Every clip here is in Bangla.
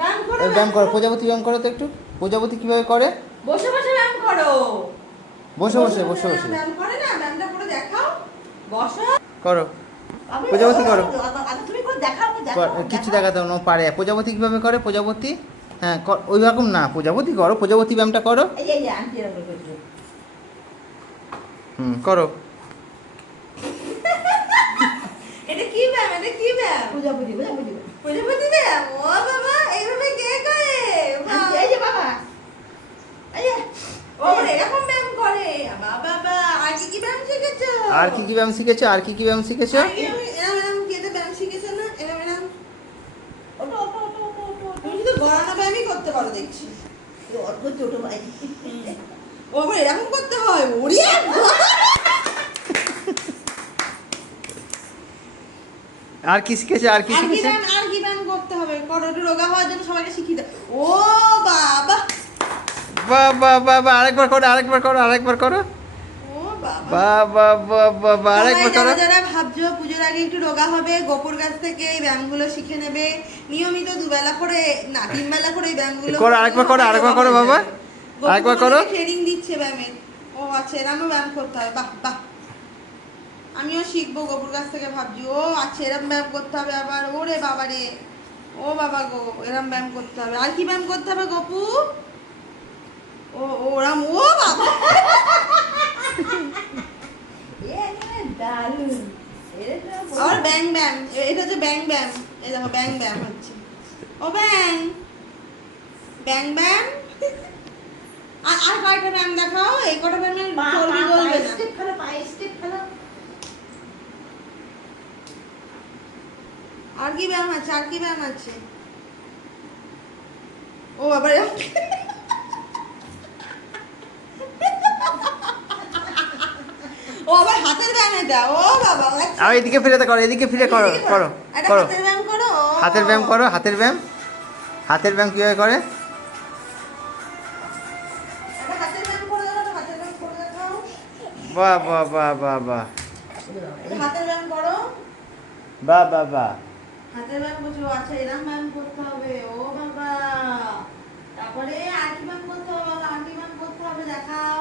ব্যায়াম করো, প্রজাপতি ব্যায়াম করো তো একটু। প্রজাপতি কিভাবে করে? বসে বসে ব্যায়াম করো। বসে বসে বসে বসে ব্যায়াম করে না, ব্যায়ামটা করে দেখাও। বসো করো, প্রজাপতি করো। তুমি করে দেখাও। কিছু দেখাতে হবে না, ও পারে। প্রজাপতি কিভাবে করে প্রজাপতি? হ্যাঁ, ওই রকম না, প্রজাপতি করো, প্রজাপতি ব্যায়ামটা করো। এই আন্টি এরকম করছো। করো। এটা কি ব্যায়াম? এটা কি ব্যায়াম? প্রজাপতি প্রজাপতি প্রজাপতি ব্যায়াম। ও বাবা, এইভাবে কে করে? এই যে বাবা, এই যে ও এরকম ব্যায়াম করে। বাবা, আর কি কি ব্যায়াম শিখেছো? আর কি কি ব্যায়াম শিখেছো? আর কি কি ব্যায়াম শিখেছো? এরকম কেটে ব্যায়াম শিখেছো না? এরকম ওটো ওটো ওটো ওটো ওটো। তুমি তো গড়ানো ব্যায়ামই করতে পারো দেখছি। অল্প ছোট ভাই। ও আবার এরকম করতে হয়? ওরিয়া আর কি শিখেছো? আর কি শিখেছো? আর কি ব্যায়াম করতে হবে? করো, একটু রোগা হওয়ার জন্য সবাইকে শিখিয়ে দাও। ও বাবা, বাহ বাহ বাহ বাহ, আরেকবার করো, আরেকবার করো, আরেকবার করো। ও বাবা, বাহ বাহ বাহ বাহ বাহ, আরেকবার করো। যারা ভাবছো পুজোর আগে একটু রোগা হবে, গোপুর কাছ থেকে এই ব্যায়ামগুলো শিখে নেবে। নিয়মিত দুবেলা করে না 3 বেলা করে এই ব্যায়ামগুলো করো, আরেকবার করো, আরেকবার করো বাবা, আরেকবার করো। ট্রেনিং দিচ্ছে ব্যায়ামের। ও আচ্ছা, এরকম ব্যায়াম করতে হবে। বাহ বাহ, আমিও শিখবো গোপুর কাছ থেকে ভাবছি। ও আচ্ছা, এরম ব্যায়াম করতে হবে আবার। ওরে বাবা রে, ও বাবা গো, এরম ব্যায়াম করতে হবে। আর কি ব্যায়াম করতে হবে গপু? ও ওরম, ও বাবা আর ব্যাং ব্যায়াম, এটা হচ্ছে ব্যাং ব্যায়াম। এই দেখো ব্যাং ব্যায়াম হচ্ছে। ও ব্যাং ব্যাং ব্যায়াম। আর কয়টা ব্যায়াম দেখাও? এই কটা ব্যায়াম চলবি বলবে না। আর কি ব্যায়াম আছে? আর কি ব্যায়াম আছে? ও আবার ও আবার হাতের ব্যায়াম এটা। ও বাবা, আর এদিকে ফিরে করো, এদিকে ফিরে করো, করো করো। হাতের ব্যায়াম করো। হাতের ব্যায়াম করো, হাতের ব্যায়াম। হাতের ব্যায়াম কিভাবে করে? এটা হাতের ব্যায়াম করে দাও, হাতের ব্যায়াম করে দেখাও। বাহ বাহ বাহ বাহ বাহ, এটা হাতের ব্যায়াম করো। বাহ বাহ বাহ। হাতের ব্যায়াম করছো? আচ্ছা, এরকম ব্যায়াম করতে হবে। ও বাবা, তারপরে আর কি ব্যায়াম করতে হবে? বাবা, আর কি ব্যায়াম করতে হবে দেখাও।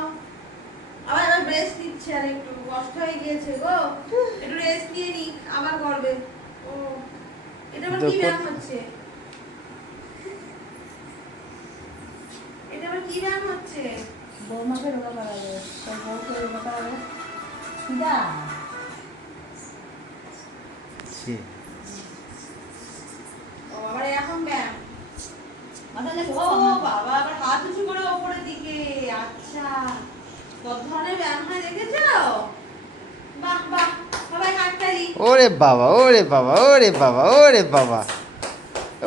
আবার এবার ব্রেস্ট নিচ্ছে, আর একটু কষ্ট হয়ে গিয়েছে গো, একটু রেস্ট নিয়ে নিক, আবার করবে। ও এটা আবার কি ব্যায়াম হচ্ছে? এটা আবার কি ব্যায়াম হচ্ছে? বৌমাকে রোগা করাবে, তোর বউকে রোগা করাবে। দা ও আবার এরকম ব্যায়াম। ও বাবা, আবার হাত উঁচু করে ওপরের দিকে। আচ্ছা, কত ধরনের ব্যায়াম হয় দেখেছো? বাহ বাহ, সবাই হাততালি। ওরে বাবা, ওরে বাবা, ওরে বাবা, ওরে বাবা,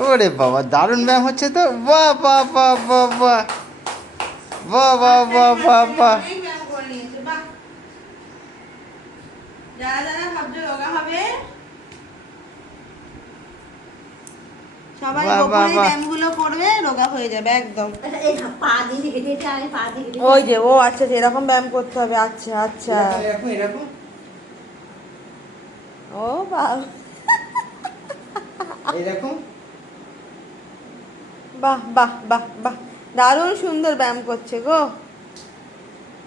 ওরে বাবা, দারুণ ব্যায়াম হচ্ছে তো। বাহ বাহ বাহ বাহ বাহ, বাহ বাহ বাহ বাহ বাহ। অনেক ব্যায়াম করে নিয়েছো, বাহ। যারা যারা ভাবছো যোগা হবে, সবাই গোপুর এই ব্যায়ামগুলো করবে, রোগা হয়ে যাবে একদম। ওই যে ও আচ্ছা, এরকম ব্যায়াম করতে হবে। আচ্ছা আচ্ছা, এরকম এরকম। ও বাবা, এরকম। বাহ বাহ বাহ বাহ, দারুণ সুন্দর ব্যায়াম করছে গো।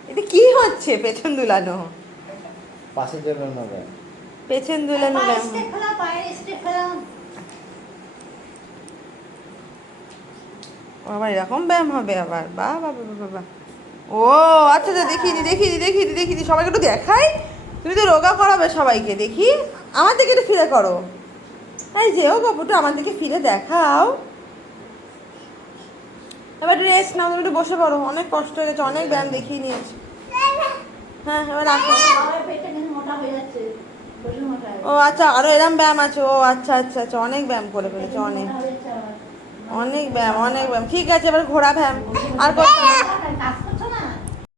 এটা কি হচ্ছে? পেছন দুলানো, পাশে ঝোলানো ব্যায়াম। পেছন দুলানো ব্যায়াম। আবার এরকম ব্যায়াম হবে আবার? বাহ বাবা বাবা। ও আচ্ছা আচ্ছা, দেখিয়ে দি সবাইকে একটু দেখাই। তুমি তো রোগা করাবে সবাইকে, দেখি। আমার দিকে একটু ফিরে করো। এই যে ও বাবুটা আমার দিকে ফিরে দেখাও। এবার একটু রেস্ট নাও, তুমি একটু বসে পড়ো, অনেক কষ্ট হয়ে গেছে, অনেক ব্যায়াম দেখিয়ে নিয়েছি। হ্যাঁ, এবার রাখো। ও আচ্ছা, আরো এরম ব্যায়াম আছে? ও আচ্ছা আচ্ছা আচ্ছা, অনেক ব্যায়াম করে ফেলেছে, অনেক অনেক ব্যায়াম, অনেক ব্যায়াম। ঠিক আছে, এবার ঘোড়া ব্যায়াম আর করতে হবে।